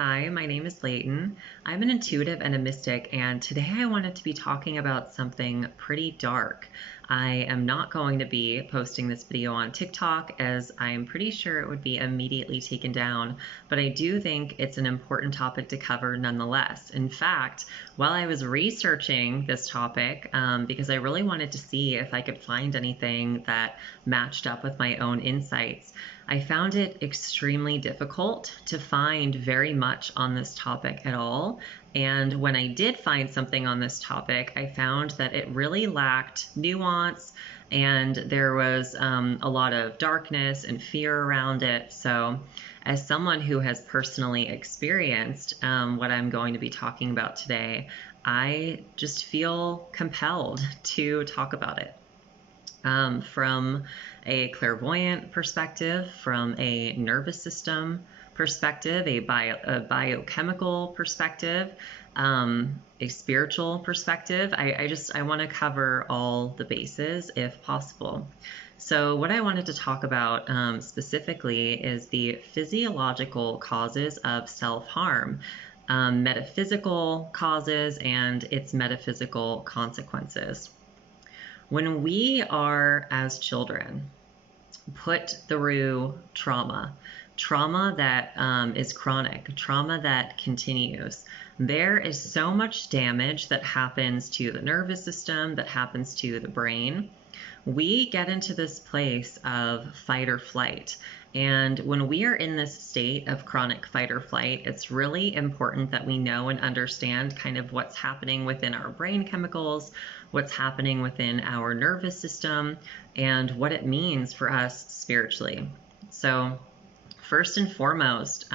Hi, my name is Layton. I'm an intuitive and a mystic, and today I wanted to be talking about something pretty dark. I am not going to be posting this video on TikTok as I'm pretty sure it would be immediately taken down, but I do think it's an important topic to cover nonetheless. In fact, while I was researching this topic, because I really wanted to see if I could find anything that matched up with my own insights, I found it extremely difficult to find very much on this topic at all. And when I did find something on this topic, I found that it really lacked nuance and there was a lot of darkness and fear around it. So as someone who has personally experienced what I'm going to be talking about today, I just feel compelled to talk about it. From a clairvoyant perspective, from a nervous system perspective, a biochemical perspective, a spiritual perspective. I want to cover all the bases if possible. So what I wanted to talk about specifically is the physiological causes of self-harm, metaphysical causes, and its metaphysical consequences. When we are, as children, put through trauma that is chronic, trauma that continues, there is so much damage that happens to the nervous system, that happens to the brain. We get into this place of fight or flight. And when we are in this state of chronic fight or flight, it's really important that we know and understand kind of what's happening within our brain chemicals, what's happening within our nervous system, and what it means for us spiritually. So first and foremost,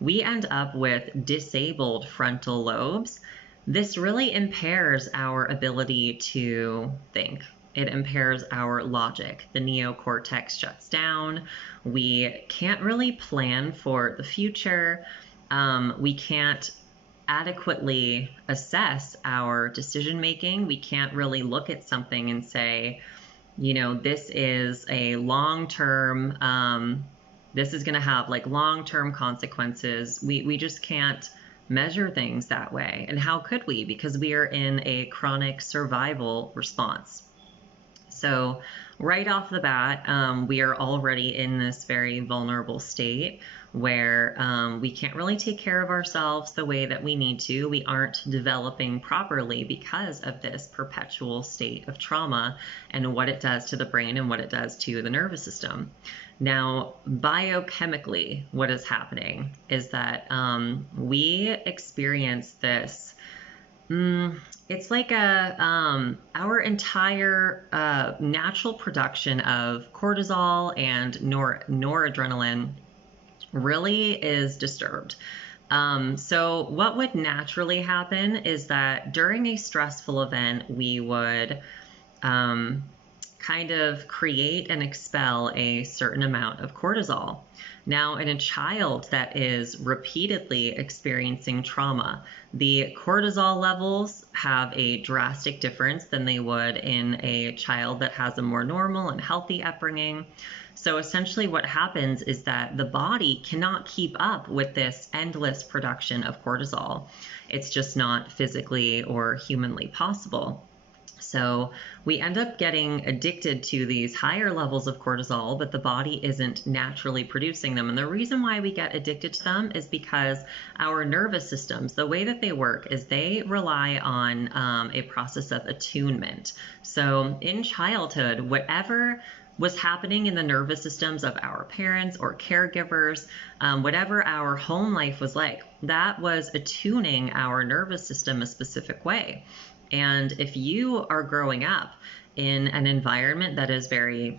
we end up with disabled frontal lobes. This really impairs our ability to think. It impairs our logic. The neocortex shuts down. We can't really plan for the future. We can't adequately assess our decision making. We can't really look at something and say, you know, this is a long-term, this is going to have like long-term consequences. We just can't measure things that way. And how could we? Because we are in a chronic survival response. So right off the bat, we are already in this very vulnerable state where we can't really take care of ourselves the way that we need to. We aren't developing properly because of this perpetual state of trauma and what it does to the brain and what it does to the nervous system. Now, biochemically, what is happening is that we experience this it's like our entire natural production of cortisol and noradrenaline really is disturbed. So what would naturally happen is that during a stressful event, we would kind of create and expel a certain amount of cortisol. Now, in a child that is repeatedly experiencing trauma, the cortisol levels have a drastic difference than they would in a child that has a more normal and healthy upbringing. So essentially what happens is that the body cannot keep up with this endless production of cortisol. It's just not physically or humanly possible. So we end up getting addicted to these higher levels of cortisol, but the body isn't naturally producing them. And the reason why we get addicted to them is because our nervous systems, the way that they work is they rely on a process of attunement. So in childhood, whatever was happening in the nervous systems of our parents or caregivers, whatever our home life was like, that was attuning our nervous system a specific way. And if you are growing up in an environment that is very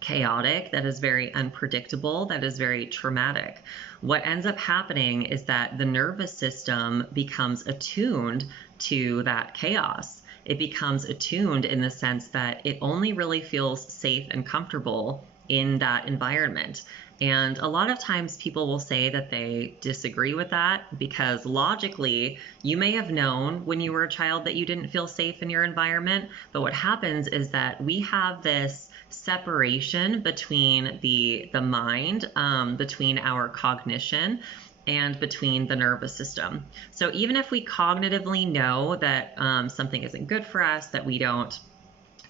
chaotic, that is very unpredictable, that is very traumatic, what ends up happening is that the nervous system becomes attuned to that chaos. It becomes attuned in the sense that it only really feels safe and comfortable in that environment. And a lot of times people will say that they disagree with that because logically you may have known when you were a child that you didn't feel safe in your environment. But what happens is that we have this separation between the mind, between our cognition and between the nervous system. So even if we cognitively know that something isn't good for us, that we don't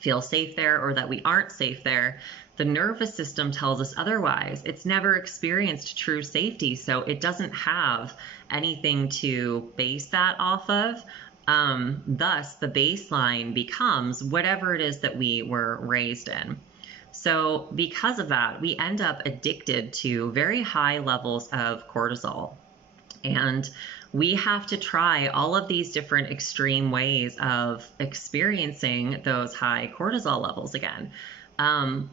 feel safe there, or that we aren't safe there, the nervous system tells us otherwise. It's never experienced true safety, so it doesn't have anything to base that off of. Thus, the baseline becomes whatever it is that we were raised in. So because of that, we end up addicted to very high levels of cortisol. And we have to try all of these different extreme ways of experiencing those high cortisol levels again.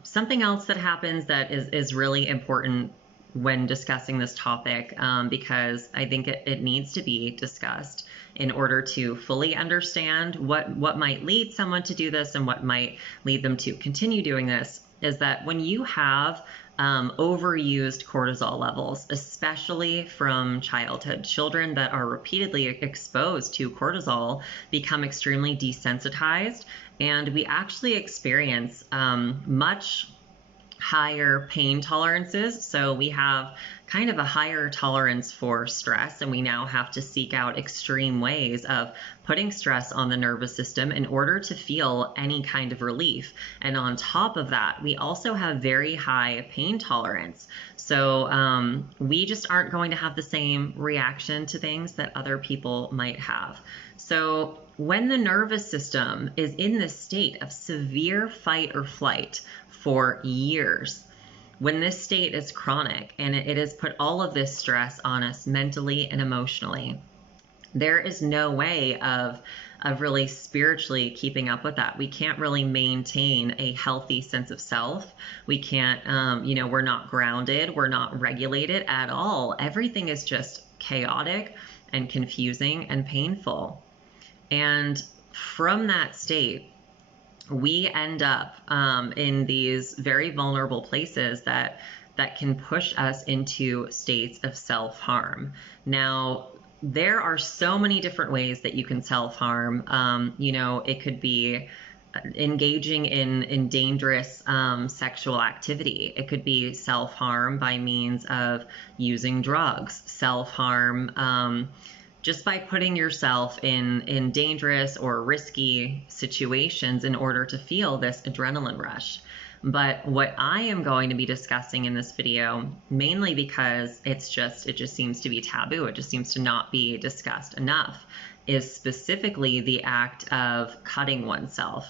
Something else that happens that is really important when discussing this topic, because I think it needs to be discussed in order to fully understand what might lead someone to do this and what might lead them to continue doing this, is that when you have overused cortisol levels, especially from childhood, children that are repeatedly exposed to cortisol become extremely desensitized, and we actually experience much higher pain tolerances. So we have kind of a higher tolerance for stress, and we now have to seek out extreme ways of putting stress on the nervous system in order to feel any kind of relief. And on top of that, we also have very high pain tolerance. So we just aren't going to have the same reaction to things that other people might have. So when the nervous system is in this state of severe fight or flight for years, when this state is chronic and it has put all of this stress on us mentally and emotionally, there is no way of really spiritually keeping up with that. We can't really maintain a healthy sense of self. We can't, we're not grounded, we're not regulated at all. Everything is just chaotic and confusing and painful. And from that state, we end up in these very vulnerable places that can push us into states of self-harm. Now, there are so many different ways that you can self-harm. It could be engaging in dangerous sexual activity. It could be self-harm by means of using drugs, self-harm just by putting yourself in dangerous or risky situations in order to feel this adrenaline rush. But what I am going to be discussing in this video, mainly because it just seems to be taboo, it just seems to not be discussed enough, is specifically the act of cutting oneself.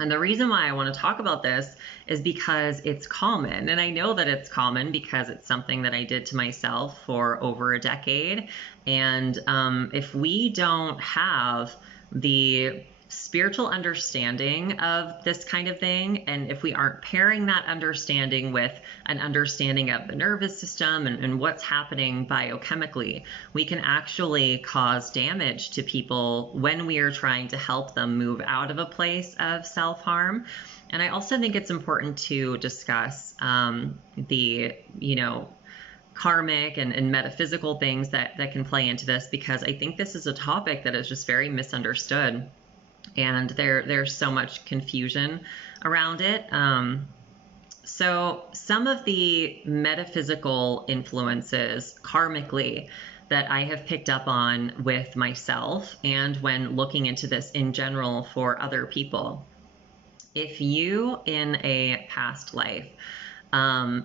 And the reason why I want to talk about this is because it's common. And I know that it's common because it's something that I did to myself for over a decade. And if we don't have the spiritual understanding of this kind of thing, and if we aren't pairing that understanding with an understanding of the nervous system and what's happening biochemically, we can actually cause damage to people when we are trying to help them move out of a place of self-harm. And I also think it's important to discuss the karmic and metaphysical things that can play into this, because I think this is a topic that is just very misunderstood. And there's so much confusion around it. So some of the metaphysical influences karmically that I have picked up on with myself and when looking into this in general for other people. If you in a past life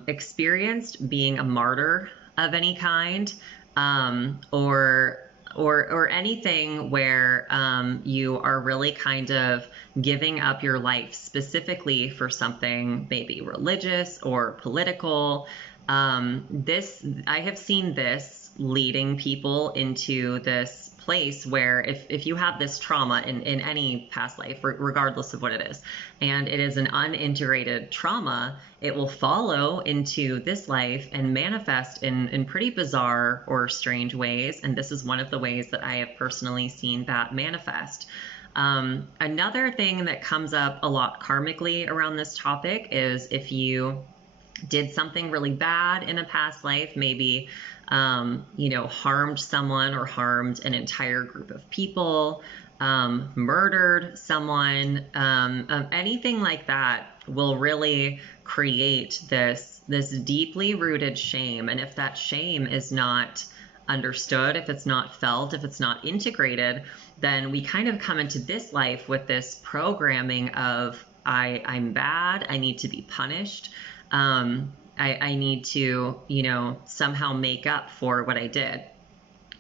experienced being a martyr of any kind, or anything where you are really kind of giving up your life specifically for something maybe religious or political, I have seen this leading people into this place where if you have this trauma in any past life, regardless of what it is, and it is an unintegrated trauma, it will follow into this life and manifest in pretty bizarre or strange ways. And this is one of the ways that I have personally seen that manifest. Another thing that comes up a lot karmically around this topic is if you did something really bad in a past life, maybe harmed someone or harmed an entire group of people, murdered someone, anything like that will really create this deeply rooted shame. And if that shame is not understood, if it's not felt, if it's not integrated, then we kind of come into this life with this programming of I'm bad, I need to be punished, I need to, somehow make up for what I did.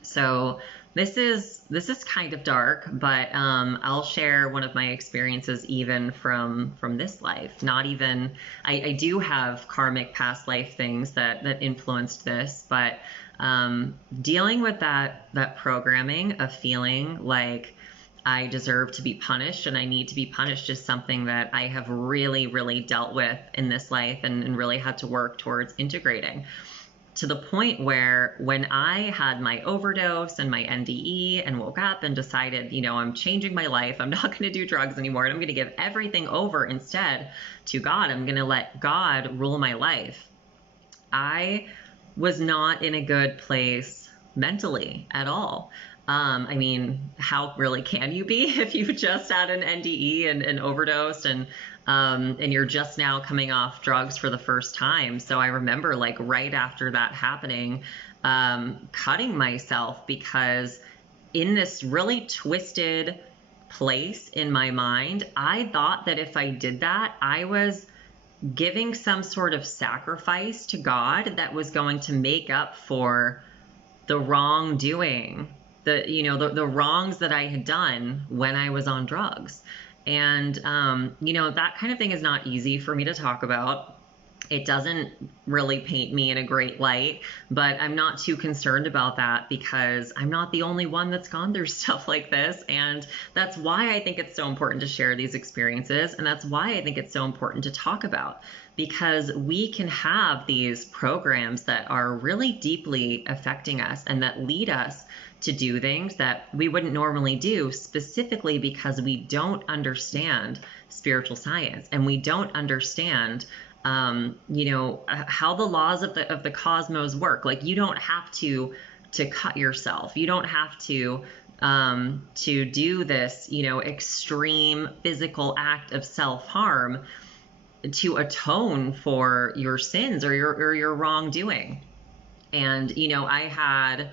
So this is kind of dark, but I'll share one of my experiences even from this life. Not even I do have karmic past life things that influenced this, but dealing with that programming of feeling like I deserve to be punished and I need to be punished is something that I have really, really dealt with in this life and really had to work towards integrating. To the point where when I had my overdose and my NDE and woke up and decided, I'm changing my life, I'm not going to do drugs anymore, and I'm going to give everything over instead to God, I'm going to let God rule my life, I was not in a good place mentally at all. I mean, how really can you be if you've just had an NDE and overdosed and you're just now coming off drugs for the first time? So I remember like right after that happening, cutting myself because in this really twisted place in my mind, I thought that if I did that, I was giving some sort of sacrifice to God that was going to make up for the wrongdoing, the wrongs that I had done when I was on drugs. And, that kind of thing is not easy for me to talk about. It doesn't really paint me in a great light, but I'm not too concerned about that because I'm not the only one that's gone through stuff like this. And that's why I think it's so important to share these experiences. And that's why I think it's so important to talk about, because we can have these programs that are really deeply affecting us and that lead us to do things that we wouldn't normally do, specifically because we don't understand spiritual science and we don't understand how the laws of the cosmos work. Like, you don't have to cut yourself. You don't have to do this, extreme physical act of self-harm to atone for your sins or your wrongdoing. And, I had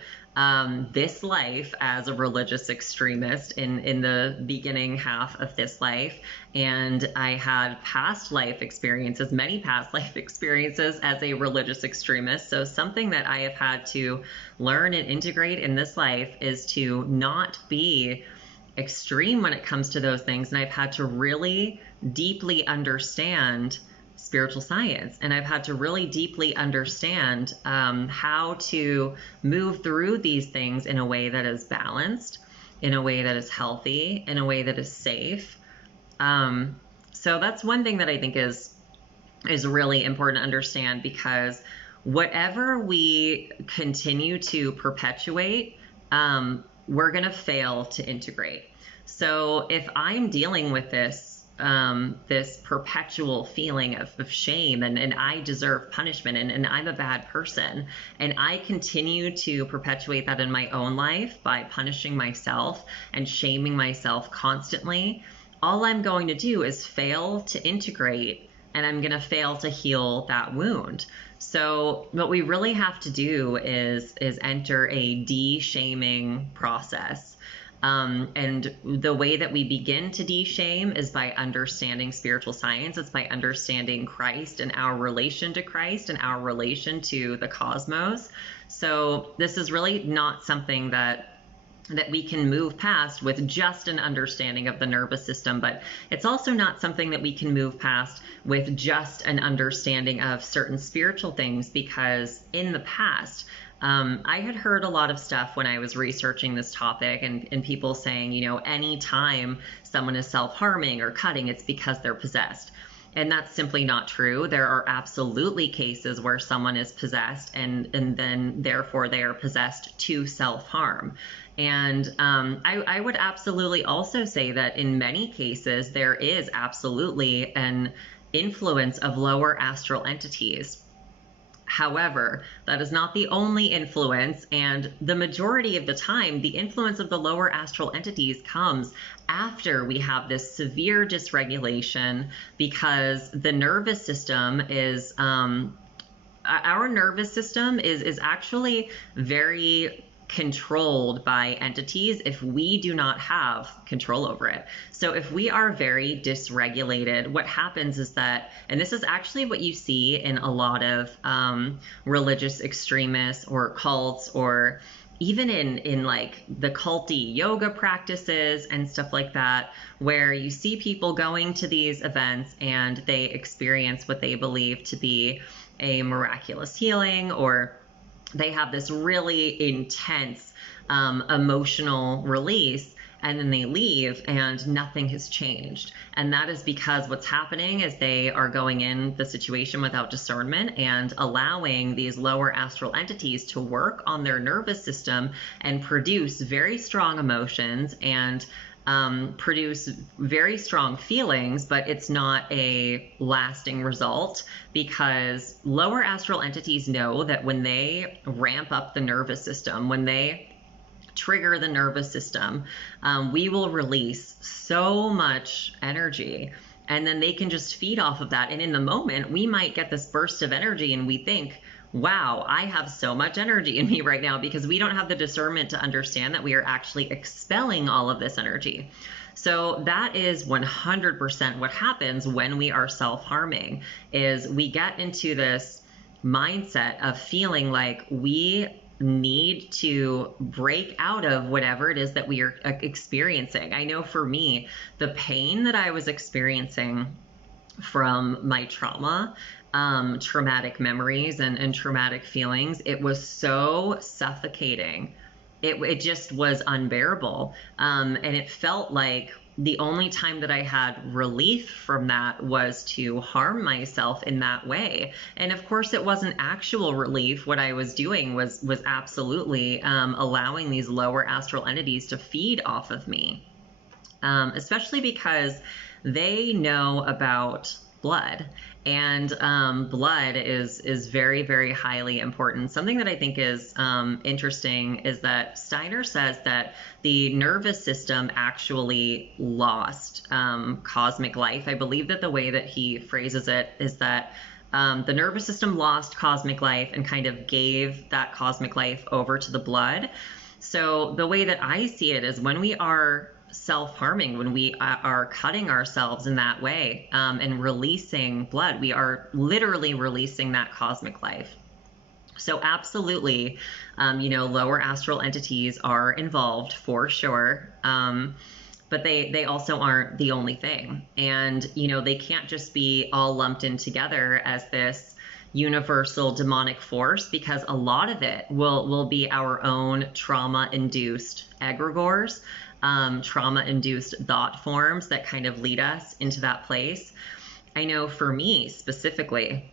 this life as a religious extremist in the beginning half of this life. And I had many past life experiences as a religious extremist. So something that I have had to learn and integrate in this life is to not be extreme when it comes to those things. And I've had to really deeply understand spiritual science, and I've had to really deeply understand how to move through these things in a way that is balanced, in a way that is healthy, in a way that is safe. So that's one thing that I think is really important to understand, because whatever we continue to perpetuate, we're going to fail to integrate. So if I'm dealing with this perpetual feeling of shame and I deserve punishment and I'm a bad person, and I continue to perpetuate that in my own life by punishing myself and shaming myself constantly, all I'm going to do is fail to integrate, and I'm going to fail to heal that wound. So what we really have to do is enter a de-shaming process. And the way that we begin to de-shame is by understanding spiritual science. It's by understanding Christ and our relation to Christ and our relation to the cosmos. So this is really not something that we can move past with just an understanding of the nervous system, but it's also not something that we can move past with just an understanding of certain spiritual things, because in the past, I had heard a lot of stuff when I was researching this topic and people saying, anytime someone is self-harming or cutting, it's because they're possessed. And that's simply not true. There are absolutely cases where someone is possessed and then therefore they are possessed to self-harm. And I would absolutely also say that in many cases, there is absolutely an influence of lower astral entities. However, that is not the only influence, and the majority of the time, the influence of the lower astral entities comes after we have this severe dysregulation, because the nervous system is our nervous system is actually very controlled by entities if we do not have control over it. So if we are very dysregulated, what happens is that, and this is actually what you see in a lot of religious extremists or cults, or even in like the culty yoga practices and stuff like that, where you see people going to these events and they experience what they believe to be a miraculous healing, or they have this really intense emotional release, and then they leave and nothing has changed. And that is because what's happening is they are going in the situation without discernment and allowing these lower astral entities to work on their nervous system and produce very strong emotions and produce very strong feelings, but it's not a lasting result, because lower astral entities know that when they ramp up the nervous system, when they trigger the nervous system, we will release so much energy, and then they can just feed off of that. And in the moment, we might get this burst of energy and we think, wow, I have so much energy in me right now, because we don't have the discernment to understand that we are actually expelling all of this energy. So that is 100% what happens when we are self-harming, is we get into this mindset of feeling like we need to break out of whatever it is that we are experiencing. I know for me, the pain that I was experiencing from my trauma, traumatic memories and traumatic feelings, it was so suffocating. It just was unbearable. And it felt like the only time that I had relief from that was to harm myself in that way. And of course, it wasn't actual relief. What I was doing was absolutely allowing these lower astral entities to feed off of me, especially because they know about blood. And blood is very, very highly important. Something that I think is interesting is that Steiner says that the nervous system actually lost cosmic life. I believe that the way that he phrases it is that the nervous system lost cosmic life and kind of gave that cosmic life over to the blood. So the way that I see it is, when we are self-harming, when we are cutting ourselves in that way and releasing blood, we are literally releasing that cosmic life. So absolutely, lower astral entities are involved for sure, but they also aren't the only thing. And they can't just be all lumped in together as this universal demonic force, because a lot of it will be our own trauma-induced egregores, trauma-induced thought forms that kind of lead us into that place. I know for me specifically,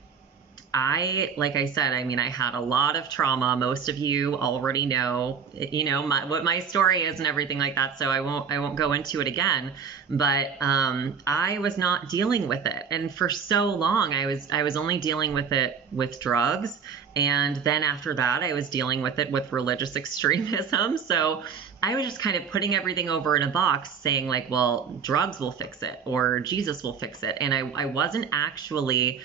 like I said, I had a lot of trauma. Most of you already know, what my story is and everything like that. So I won't go into it again, but, I was not dealing with it. And for so long, I was only dealing with it with drugs. And then after that, I was dealing with it with religious extremism. So I was just kind of putting everything over in a box, saying like, well, drugs will fix it, or Jesus will fix it. And I wasn't actually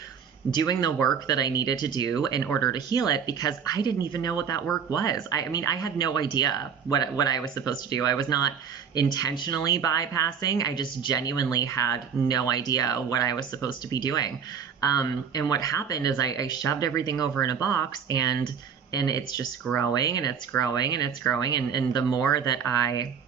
doing the work that I needed to do in order to heal it, because I didn't even know what that work was. I had no idea what I was supposed to do. I was not intentionally bypassing. I just genuinely had no idea what I was supposed to be doing. And what happened is I shoved everything over in a box, and it's just growing and it's growing and it's growing. And the more that I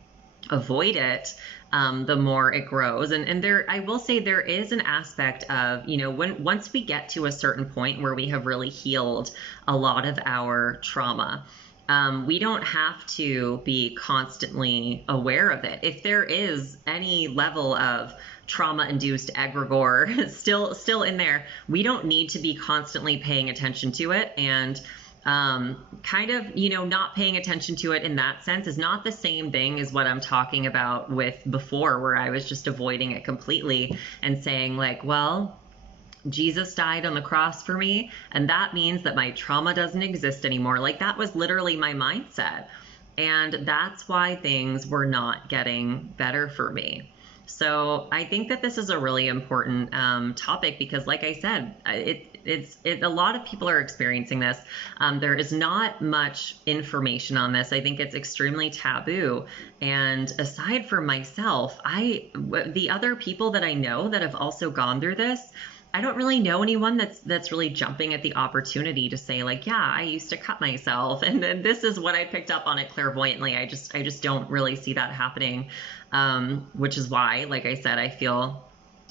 avoid it, the more it grows. And there, I will say, there is an aspect of, once we get to a certain point where we have really healed a lot of our trauma, we don't have to be constantly aware of it. If there is any level of trauma-induced egregore still in there, we don't need to be constantly paying attention to it. And kind of, not paying attention to it in that sense is not the same thing as what I'm talking about with before, where I was just avoiding it completely and saying like, well, Jesus died on the cross for me, and that means that my trauma doesn't exist anymore. Like, that was literally my mindset. And that's why things were not getting better for me. So I think that this is a really important topic because, like I said, it's a lot of people are experiencing this. There is not much information on this. I think it's extremely taboo. And aside from myself, the other people that I know that have also gone through this, I don't really know anyone that's really jumping at the opportunity to say like, yeah, I used to cut myself, and this is what I picked up on it clairvoyantly. I just don't really see that happening, which is why, like I said, I feel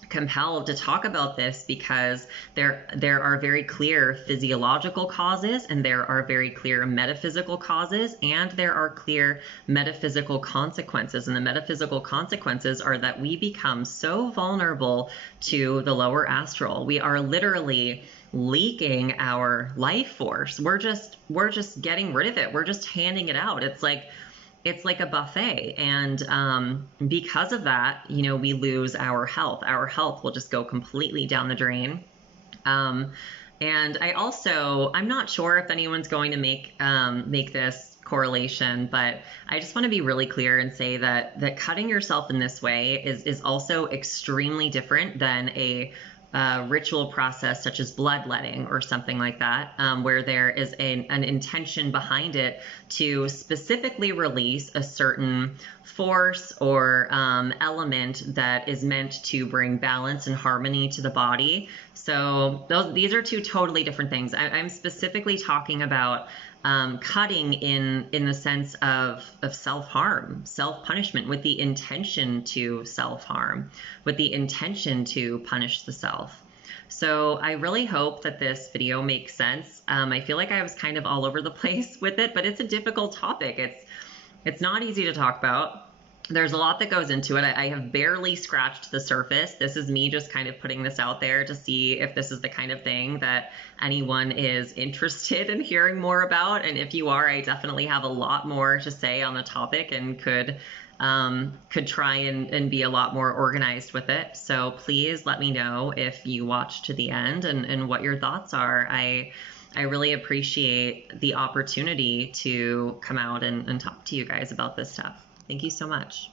compelled to talk about this because there are very clear physiological causes, and there are very clear metaphysical causes, and there are clear metaphysical consequences. And the metaphysical consequences are that we become so vulnerable to the lower astral. We are literally leaking our life force. We're just getting rid of it. We're just handing it out. It's like a buffet. And because of that, we lose our health. Our health will just go completely down the drain. And I'm not sure if anyone's going to make this correlation, but I just want to be really clear and say that cutting yourself in this way is also extremely different than a ritual process such as bloodletting or something like that, where there is an intention behind it to specifically release a certain force or element that is meant to bring balance and harmony to the body. So these are two totally different things. I'm specifically talking about cutting in the sense of self-harm, self-punishment, with the intention to self-harm, with the intention to punish the self. So I really hope that this video makes sense. I feel like I was kind of all over the place with it, but it's a difficult topic. It's not easy to talk about. There's a lot that goes into it. I have barely scratched the surface. This is me just kind of putting this out there to see if this is the kind of thing that anyone is interested in hearing more about. And if you are, I definitely have a lot more to say on the topic and could try and be a lot more organized with it. So please let me know if you watch to the end and what your thoughts are. I really appreciate the opportunity to come out and talk to you guys about this stuff. Thank you so much.